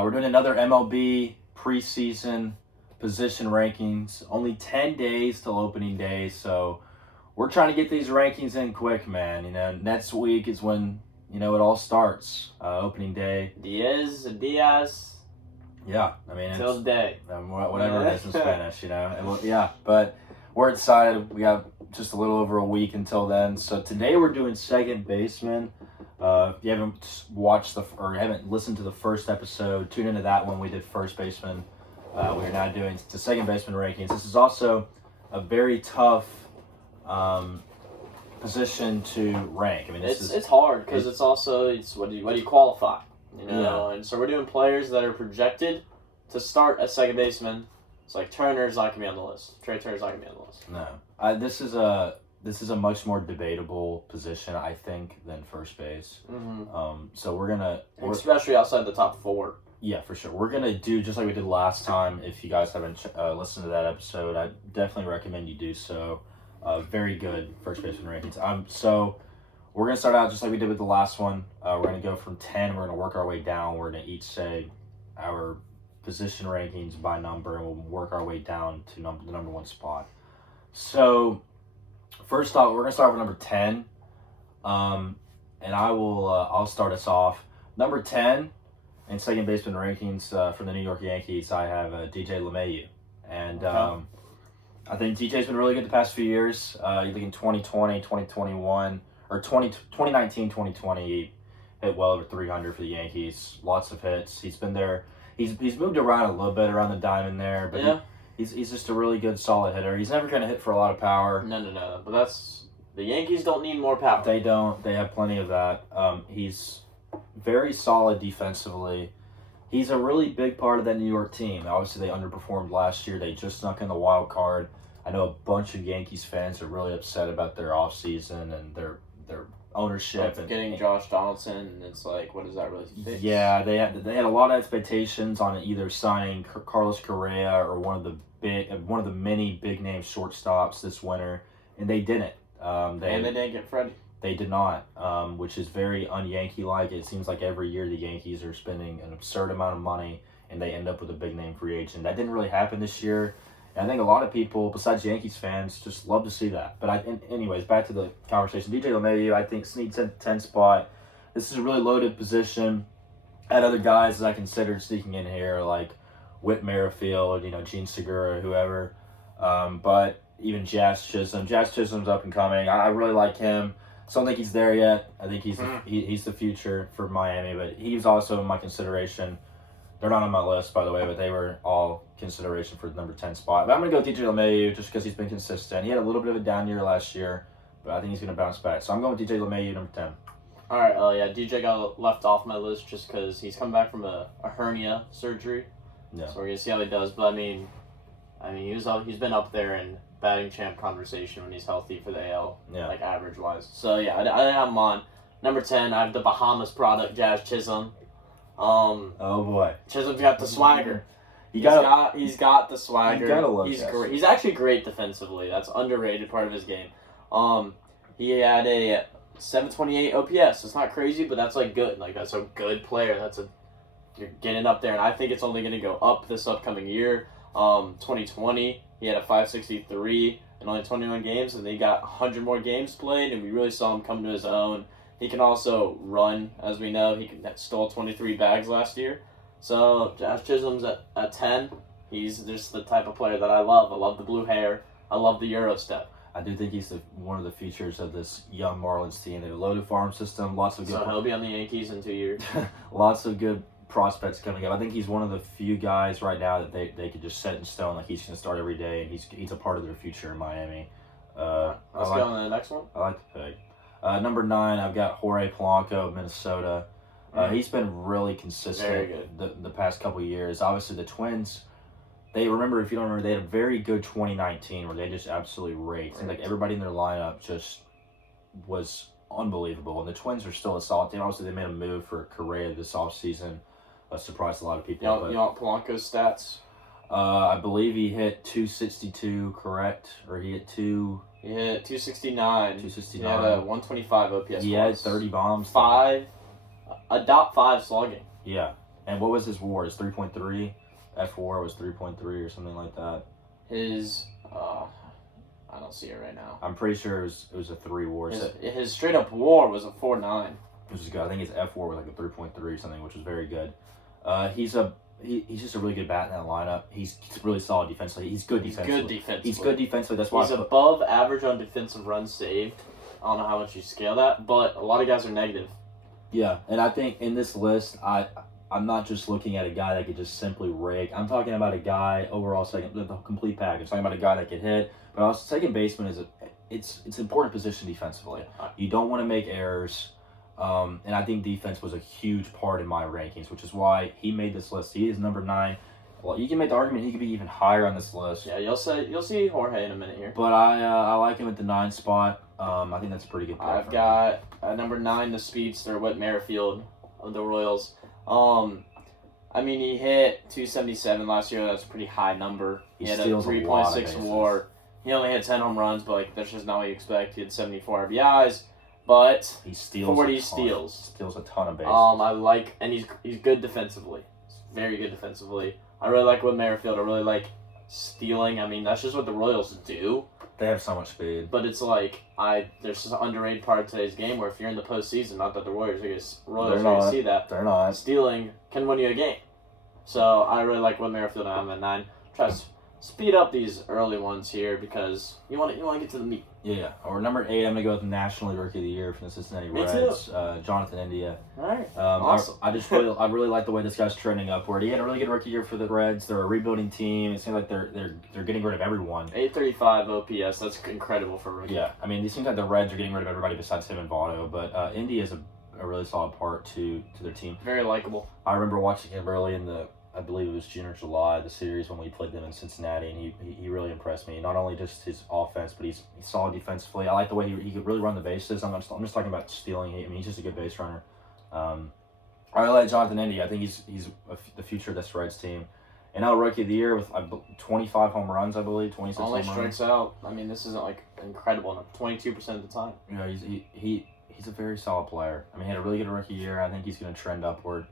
We're doing another MLB preseason position rankings. Only 10 days till opening day, so we're trying to get these rankings in quick, man. Next week is when, it all starts. Opening day. Diaz. Yeah, I mean, till the day. Whatever it is in Spanish, but we're excited. We got just a little over a week until then. So today we're doing second baseman. If you haven't watched or haven't listened to the first episode, tune into that one. We did first baseman. We are now doing the second baseman rankings. This is also a very tough position to rank. I mean, it's hard because it's what do you qualify? And so we're doing players that are projected to start as second baseman. It's like Turner's not gonna be on the list. Trey Turner's not gonna be on the list. No, this is a much more debatable position, I think, than first base. Mm-hmm. So we're especially outside the top four. Yeah, for sure. We're gonna do just like we did last time. If you guys haven't listened to that episode, I definitely recommend you do so. Very good first baseman rankings. So we're gonna start out just like we did with the last one. We're gonna go from 10. We're gonna work our way down. We're gonna each say our position rankings by number, and we'll work our way down to the number one spot. So first off, we're gonna start with number 10, and I'll start us off. Number 10 in second baseman rankings for the New York Yankees, I have DJ Lemayo, and I think DJ's been really good the past few years. You think in 2020, 2021, or 2019, 2020, he hit well over 300 for the Yankees. Lots of hits. He's been there. He's moved around a little bit around the diamond there, but he's just a really good, solid hitter. He's never going to hit for a lot of power. No. But the Yankees don't need more power. They don't. They have plenty of that. He's very solid defensively. He's a really big part of that New York team. Obviously, they underperformed last year. They just snuck in the wild card. I know a bunch of Yankees fans are really upset about their offseason and their ownership and getting Josh Donaldson, and it's like, what does that really fix? Yeah, they had a lot of expectations on either signing Carlos Correa or one of the many big name shortstops this winter, and they didn't. And they didn't get Freddie. They did not, which is very un-Yankee like. It seems like every year the Yankees are spending an absurd amount of money, and they end up with a big name free agent. That didn't really happen this year. And I think a lot of people, besides Yankees fans, just love to see that. But anyways, back to the conversation. DJ LeMahieu, I think, sneaks in 10 spot. This is a really loaded position. I had other guys that I considered sneaking in here, like Whit Merrifield, Gene Segura, whoever. But even Jazz Chisholm. Jazz Chisholm's up and coming. I really like him. I don't think he's there yet. I think he's the future for Miami, but he's also in my consideration. They're not on my list, by the way, but they were all consideration for the number 10 spot. But I'm going to go with DJ LeMahieu just because he's been consistent. He had a little bit of a down year last year, but I think he's going to bounce back. So I'm going with DJ LeMahieu, number 10. All right, DJ got left off my list just because he's come back from a hernia surgery. Yeah. So we're going to see how he does. But, I mean, he's been up there in batting champ conversation when he's healthy for the AL, like average-wise. So, I didn't have him on. Number 10, I have the Bahamas product, Jazz Chisholm. Oh boy, Chisholm's got the swagger. He's got the swagger. You gotta love He's great. He's actually great defensively. That's an underrated part of his game. He had a 728 OPS. It's not crazy, but that's like good. Like that's a good player. You're getting up there, and I think it's only going to go up this upcoming year. 2020, he had a 563 in only 21 games, and they got 100 more games played, and we really saw him come to his own. He can also run, as we know. He stole 23 bags last year. So, Jazz Chisholm's at 10. He's just the type of player that I love. I love the blue hair. I love the Euro step. I do think he's one of the features of this young Marlins team. They're a loaded farm system. Lots of good. So he'll be on the Yankees in 2 years. Lots of good prospects coming up. I think he's one of the few guys right now that they could just set in stone. Like he's going to start every day, and he's a part of their future in Miami. Let's go on to the next one. I like the pick. Number 9, I've got Jorge Polanco of Minnesota. He's been really consistent. Very good. The past couple of years. Obviously, the Twins, if you don't remember, they had a very good 2019 where they just absolutely raked. Seemed like everybody in their lineup just was unbelievable. And the Twins are still a solid team. Obviously, they made a move for Correa this offseason. Surprised a lot of people. You want Polanco's stats? I believe he hit 262, correct? Or he hit 269. 269. He had a 125 OPS. He had 30 bombs. A .5 slugging. Yeah. And what was his WAR? His 3.3? F4 was 3.3 or something like that. His, I don't see it right now. I'm pretty sure it was a 3 WAR. His straight up WAR was a 4.9. Which is good. I think his F4 was like a 3.3 or something, which was very good. He's just a really good bat in that lineup. He's really solid defensively. He's good defensively. He's good defensively. That's why he's above average on defensive runs saved. I don't know how much you scale that, but a lot of guys are negative. Yeah, and I think in this list, I'm not just looking at a guy that could just simply rake. I'm talking about a guy overall the complete package. I'm talking about a guy that can hit, but also second baseman it's an important position defensively. You don't want to make errors. And I think defense was a huge part in my rankings, which is why he made this list. He is number 9. Well, you can make the argument he could be even higher on this list. Yeah, you'll see Jorge in a minute here. But I like him at the 9 spot. I think that's a pretty good pick. I've got number 9, the speedster, Whit Merrifield of the Royals. I mean, he hit 277 last year. That's a pretty high number. He had a 3.6 WAR. He only had 10 home runs, but that's just not what you expect. He had 74 RBIs. But he steals 40 steals. Steals a ton of bases. And he's good defensively. He's very good defensively. I really like Whit Merrifield. I really like stealing. I mean, that's just what the Royals do. They have so much speed. But it's like there's just an underrated part of today's game where if you're in the postseason, not that the Royals are going to see that. They're not. Stealing can win you a game. So I really like Whit Merrifield. I'm at 9. Try to speed up these early ones here because you want to get to the meat. Yeah. Or number 8, I'm gonna go with National League Rookie of the Year from the Cincinnati Reds, Jonathan India. All right. Awesome. I really like the way this guy's trending upward. He had a really good rookie year for the Reds. They're a rebuilding team. It seems like they're getting rid of everyone. 835 OPS. That's incredible for a rookie. Yeah. I mean, it seems like the Reds are getting rid of everybody besides him and Votto, but India is a really solid part to their team. Very likable. I remember watching him early in I believe it was June or July, the series when we played them in Cincinnati, and he really impressed me. Not only just his offense, but he's solid defensively. I like the way he could really run the bases. I'm just talking about stealing. I mean, he's just a good base runner. I really like Jonathan India. I think he's the future of this Reds team. And now Rookie of the Year with 25 home runs, I believe, 26 only home runs. Only strikes out. I mean, this isn't like incredible enough. 22% of the time. You know, he's a very solid player. I mean, he had a really good rookie year. I think he's going to trend upward.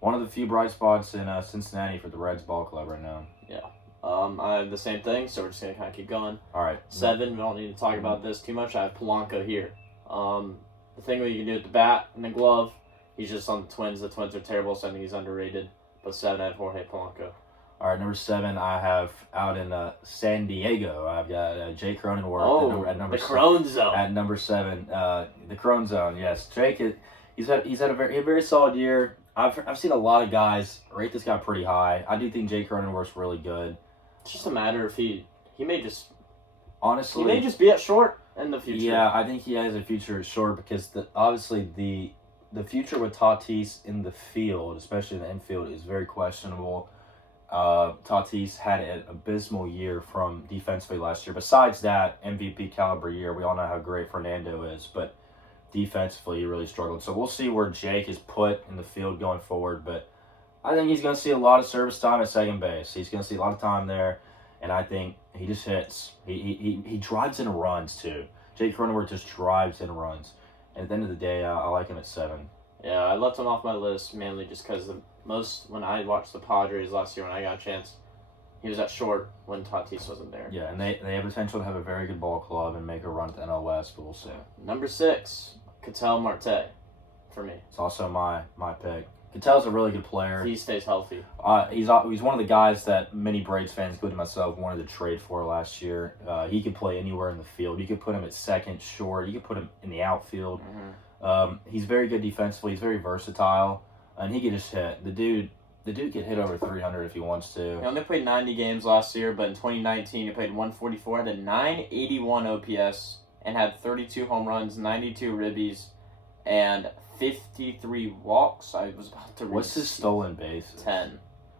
One of the few bright spots in Cincinnati for the Reds ball club right now. Yeah. I have the same thing, so we're just going to kind of keep going. All right. 7, we don't need to talk about this too much. I have Polanco here. The thing that you can do with the bat and the glove, he's just on the Twins. The Twins are terrible, so I think he's underrated. But 7, I have Jorge Polanco. All right, number 7, I have out in San Diego. I've got Jake Cronenworth at number the Crone Zone. At number 7, the Crone Zone. Yes, Jake. He's had a very solid year. I've seen a lot of guys rate this guy pretty high. I do think Jake Cronenworth's really good. It's just a matter of he may just be at short in the future. Yeah, I think he has a future at short because obviously the future with Tatis in the field, especially in the infield, is very questionable. Tatis had an abysmal year from defensively last year. Besides that MVP caliber year, we all know how great Fernando is, but defensively he really struggled. So we'll see where Jake is put in the field going forward, but I think he's going to see a lot of service time at second base. He's going to see a lot of time there, and I think he just hits. He drives in runs too. Jake Cronenworth just drives in runs. And at the end of the day, I like him at 7. Yeah, I left him off my list mainly just because when I watched the Padres last year when I got a chance, he was at short when Tatis wasn't there. Yeah, and they have potential to have a very good ball club and make a run at the NL West, but we'll see. Number 6, Cattell Marte, for me. It's also my pick. Cattell's a really good player. He stays healthy. He's one of the guys that many Braves fans, including myself, wanted to trade for last year. He could play anywhere in the field. You could put him at second, short. You could put him in the outfield. Mm-hmm. He's very good defensively. He's very versatile, and he could just hit. The dude could hit over 300 if he wants to. He only played 90 games last year, but in 2019 he played 144, had a 981 OPS, and had 32 home runs, 92 ribbies, and 53 walks. I was about to read. What's his stolen bases? 10.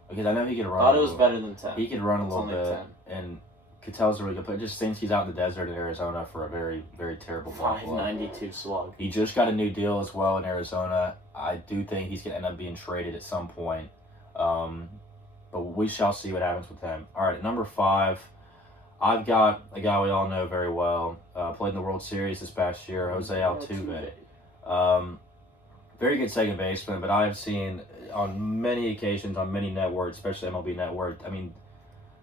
Because I know he could run. I thought it was better than 10. He could run a little bit. 10. And Cattell's a really good player. Just since he's out in the desert in Arizona for a very, very terrible ball club. 592 slug. He just got a new deal as well in Arizona. I do think he's going to end up being traded at some point. But we shall see what happens with him. All right, at number 5, I've got a guy we all know very well. Played in the World Series this past year, Jose Altuve. very good second baseman, but I've seen on many occasions on many networks, especially MLB Network. I mean,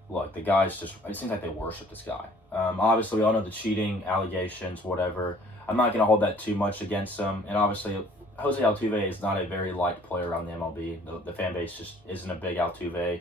look, the guys just, it seems like they worship this guy. Obviously, we all know the cheating allegations, whatever. I'm not going to hold that too much against him. And obviously, Jose Altuve is not a very liked player around the MLB. The fan base just isn't a big Altuve.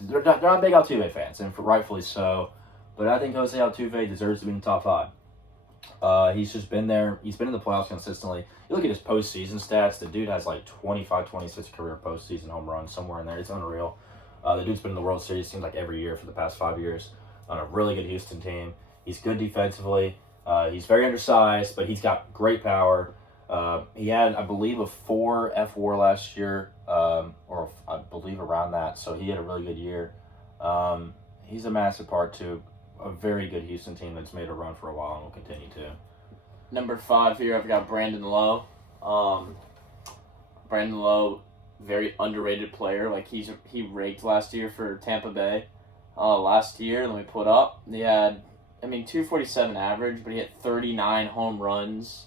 They're not big Altuve fans, and rightfully so. But I think Jose Altuve deserves to be in the top 5. He's just been there. He's been in the playoffs consistently. You look at his postseason stats, the dude has like 25, 26 career postseason home runs, somewhere in there. It's unreal. The dude's been in the World Series, seems like every year for the past 5 years, on a really good Houston team. He's good defensively. He's very undersized, but he's got great power. He had, I believe, a 4 F4 last year, or I believe around that, so he had a really good year. He's a massive part to a very good Houston team that's made a run for a while and will continue to. Number 5 here, I've got Brandon Lowe. Brandon Lowe, very underrated player. Like he raked last year for Tampa Bay. Last year, let me put up. He had, 247 average, but he hit 39 home runs.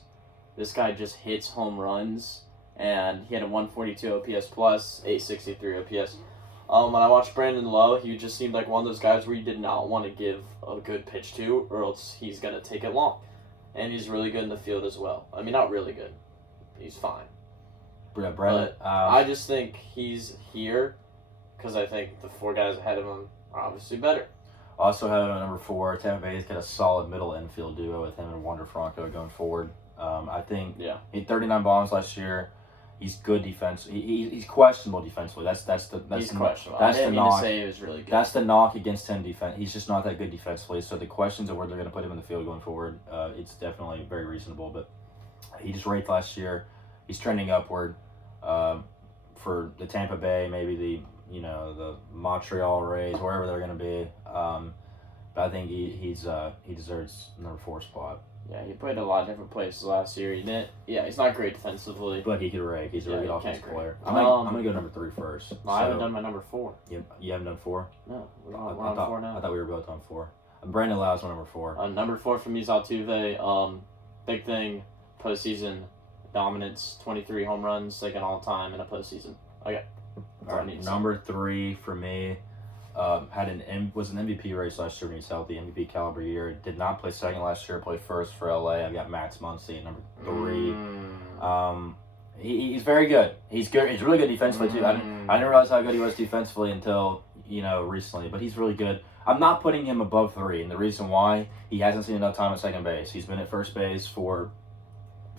This guy just hits home runs, and he had a 142 OPS plus, 863 OPS. When I watched Brandon Lowe, he just seemed like one of those guys where you did not want to give a good pitch to, or else he's going to take it long. And he's really good in the field as well. Not really good. He's fine. Yeah, Brandon, but I just think he's here because I think the 4 guys ahead of him are obviously better. Also have him at number 4. Tampa Bay's got a solid middle infield duo with him and Wander Franco going forward. I think he had 39 bombs last year. He's good defense. He's questionable defensively. That's he's questionable. That's I didn't the mean knock. to say he was really good. That's the knock against him defense. He's just not that good defensively. So the questions of where they're going to put him in the field going forward, it's definitely very reasonable. But he just raked last year. He's trending upward. For the Tampa Bay, maybe the Montreal Rays, wherever they're going to be. But I think he deserves number 4 spot. Yeah, he played a lot of different places last year. He's not great defensively. But he could rake. He's a really good offensive player. I'm gonna go number 3 first. No, I haven't done my number 4. You haven't done 4? No, we're on 4 now. I thought we were both on 4. Brandon Lowe's my number 4. Number 4 for me is Altuve. Big thing, postseason dominance, 23 home runs, second all time in a postseason. Okay. All right, number 3 for me. Was an MVP race last year when he was healthy, MVP caliber year. Did not play second last year, played first for LA. I've got Max Muncie at number 3. He's very good. He's good. He's really good defensively too. I didn't realize how good he was defensively until recently, but he's really good. I'm not putting him above 3, and the reason why, he hasn't seen enough time at second base. He's been at first base for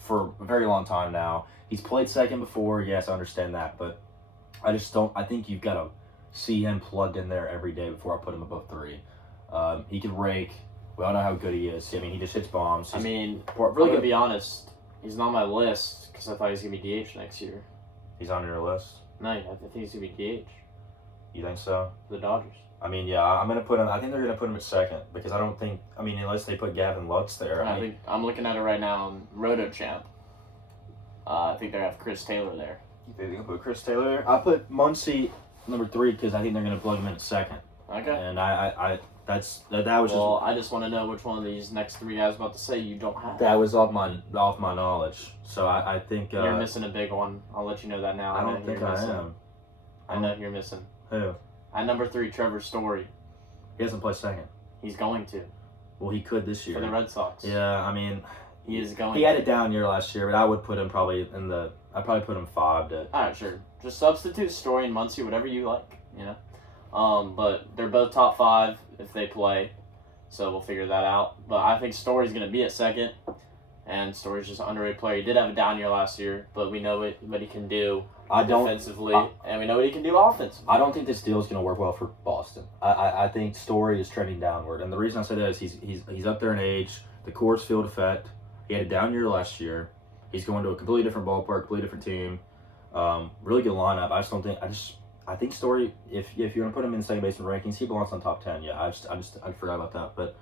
a very long time now. He's played second before, yes, I understand that, but I think you've got to see him plugged in there every day before I put him above 3. He can rake. We all know how good he is. He just hits bombs. Really good. To be honest, he's not on my list because I thought he was going to be DH next year. He's on your list? No, I think he's going to be DH. You think so? For the Dodgers. I'm going to put him, I think they're going to put him at second because I don't think, unless they put Gavin Lux there. I think I'm looking at it right now on RotoChamp. I think they have Chris Taylor there. You think they're going to put Chris Taylor there? I'll put Muncie number 3 because I think they're going to plug him in at second. Okay. And that was Well, I just want to know which one of these next 3 guys about to say you don't have. That was off my knowledge. So I think you're missing a big one. I'll let you know that now. I don't think I am. I know you're missing. Who? At number 3, Trevor Story. He hasn't played second. He's going to. Well, he could this year For the Red Sox. Yeah, he is going. He had a down year last year, but I would put him probably I'd probably put him 5 to. All right, sure. Just substitute Story and Muncie, whatever you like. But they're both top 5 if they play, so we'll figure that out. But I think Story's going to be at second, and Story's just an underrated player. He did have a down year last year, but we know what he can do defensively, and we know what he can do offensively. I don't think this deal is going to work well for Boston. I think Story is trending downward, and the reason I say that is he's up there in age, the Coors Field effect. He had a down year last year. He's going to a completely different ballpark, completely different team. Really good lineup. I think Story, if you're gonna put him in second baseman rankings, he belongs on top 10. Yeah, I forgot about that. But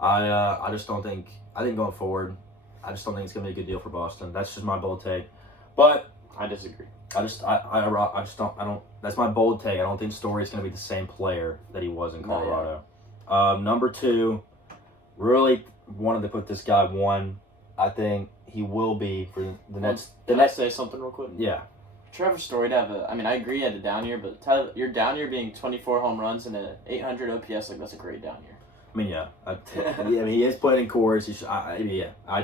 I just don't think. I think going forward, I just don't think it's gonna be a good deal for Boston. That's just my bold take. But I disagree. I just don't. That's my bold take. I don't think Story's gonna be the same player that he was in Colorado. Number 2, really wanted to put this guy 1. I think he will be for the next. Can I say something real quick? Yeah. Trevor Story to have I agree he had a down year, but your down year being 24 home runs and an 800 OPS, like that's a great down year. I mean, yeah. He is playing in cores. I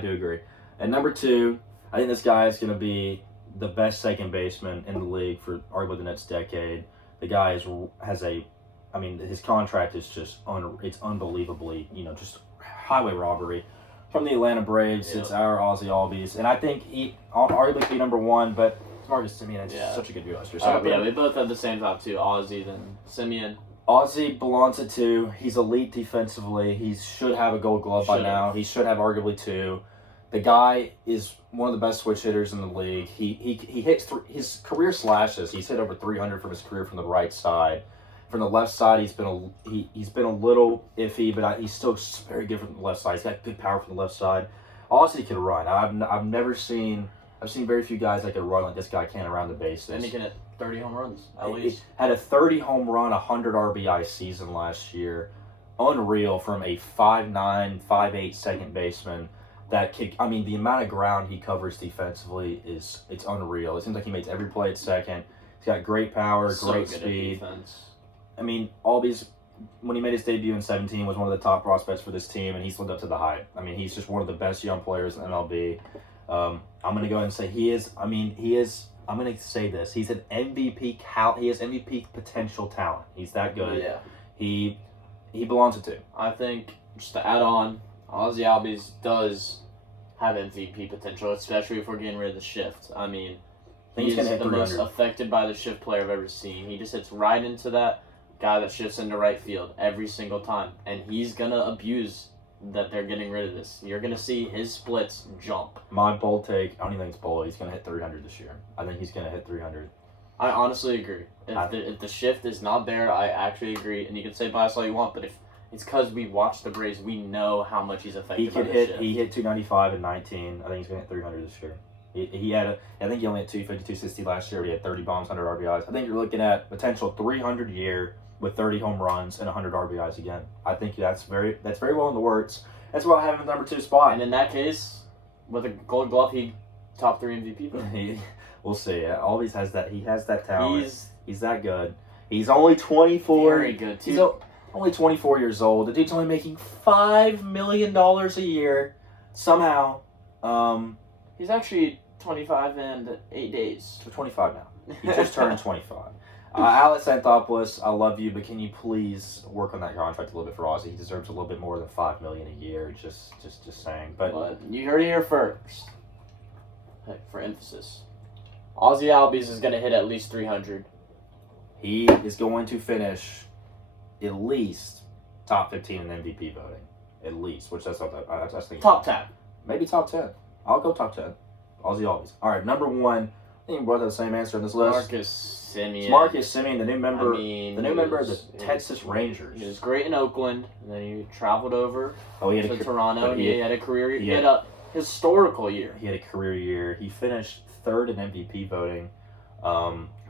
do agree. And number 2, I think this guy is going to be the best second baseman in the league for arguably the next decade. The guy his contract is just it's unbelievably, just highway robbery. From the Atlanta Braves, It's our Ozzy Albies, and I think he arguably could be number 1, but Marcus Semien is such a good last year. So we both had the same top 2, Ozzy then Semien. Ozzy belongs to 2. He's elite defensively. He should have a Gold Glove by now. He should have arguably 2. The guy is one of the best switch hitters in the league. He hits his career slashes. He's hit over 300 from his career from the right side. From the left side, he's been a little iffy, but he's still very good from the left side. He's got good power from the left side. Ozzy can run. I've seen very few guys that can run like this guy can around the bases. And he can hit 30 home runs at least. He had a 30 home run, 100 RBI season last year. Unreal from a 5'9", 5'8" second baseman. The amount of ground he covers defensively it's unreal. It seems like he makes every play at second. He's got great power, great speed. Albies, when he made his debut in 17, was one of the top prospects for this team, and he's lived up to the hype. He's just one of the best young players in MLB. I'm going to go ahead and say he is. I'm going to say this. He's an MVP. He has MVP potential talent. He's that good. Yeah. He belongs to 2. I think, just to add on, Ozzy Albies does have MVP potential, especially if we're getting rid of the shift. He's the most affected by the shift player I've ever seen. He just hits right into that guy that shifts into right field every single time. And he's going to abuse that they're getting rid of this. You're going to see his splits jump. My bold take, I don't even think it's bold, he's going to hit 300 this year. I think he's going to hit 300. I honestly agree. If the shift is not there, I actually agree. And you can say bias all you want, but if it's because we watched the Braves, we know how much he's affected by the shift. He hit 295 in 19. I think he's going to hit 300 this year. I think he only had 250, 260 last year. He had 30 bombs, 100 RBIs. I think you're looking at potential 300 year with 30 home runs and 100 RBIs again. I think that's very well in the works. That's why I have him in the number 2 spot. And in that case, with a Gold Glove, he'd top 3 MVP. We'll see. Always has that. He has that talent. He's that good. He's only 24. Very good too. He's only 24 years old. The dude's only making $5 million a year. Somehow, he's actually 25 and 8 days. 25 now. He just turned 25. Alex Antopolis, I love you, but can you please work on that contract a little bit for Ozzy? He deserves a little bit more than $5 million a year. Just saying. But you heard it here first. For emphasis, Ozzy Albies is going to hit at least 300. He is going to finish at least top 15 in MVP voting. At least, which that's thinking. Top 10. Maybe top 10. I'll go top 10. Ozzy Albies. All right, number 1. I think we both have the same answer on this list. Marcus Semien, the new member. The new member of the Texas Rangers. He was great in Oakland, and then he traveled over to Toronto. And he had a career. He had a historical year. He had a career year. He finished 3rd in MVP voting.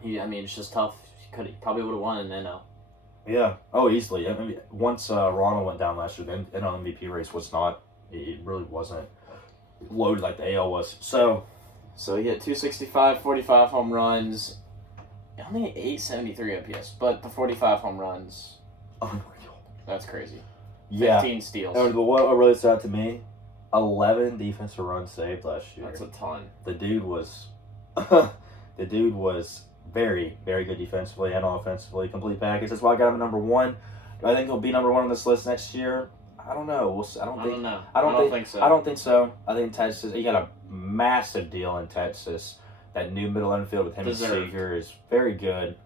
It's just tough. He probably would have won in the NL. Yeah. Oh, easily. Once Ronald went down last year, the NL MVP race was not. It really wasn't loaded like the AL was. So he hit 265, 45 home runs, only 873 OPS, but the 45 home runs, unreal. That's crazy. Yeah. 15 steals. But what really stood out to me, 11 defensive runs saved last year. That's a ton. The dude was very, very good defensively and offensively, complete package. That's why I got him at number 1. Do I think he'll be number 1 on this list next year? I don't know. I don't think so. I don't think so. I think Texas. He got a massive deal in Texas. That new middle infield with him and Seager is very good.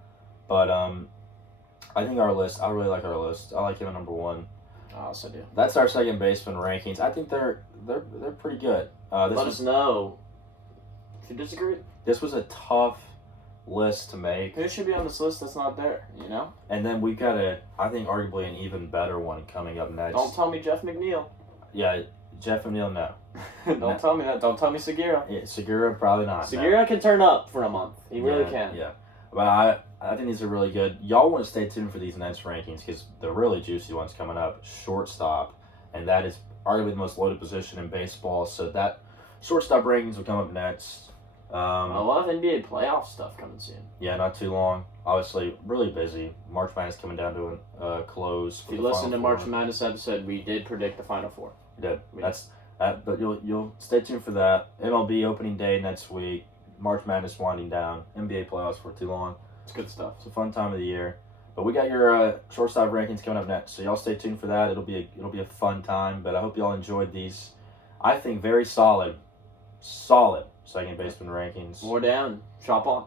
But I think our list. I really like our list. I like him at number 1. I also do. That's our second baseman rankings. I think they're pretty good. Let us know if you disagree. This was a tough list to make. Who should be on this list that's not there, And then we've got I think arguably an even better one coming up next. Don't tell me Jeff McNeil. Yeah, Jeff McNeil, no. Don't tell me that. Don't tell me Segura. Yeah, Segura, probably not. Segura can turn up for a month. He really can. Yeah. But I think these are really good. Y'all want to stay tuned for these next rankings because the really juicy ones coming up. Shortstop. And that is arguably the most loaded position in baseball. So Shortstop rankings will come up next. A lot of NBA playoff stuff coming soon. Yeah, not too long. Obviously, really busy. March Madness coming down to a close. If you listen to March Madness episode, we did predict the Final Four. We did. But you'll stay tuned for that. MLB opening day next week. March Madness winding down. NBA playoffs for too long. It's good stuff. It's a fun time of the year. But we got your shortstop rankings coming up next, so y'all stay tuned for that. It'll be a fun time. But I hope y'all enjoyed these. I think very solid second baseman rankings. More down. Shop on.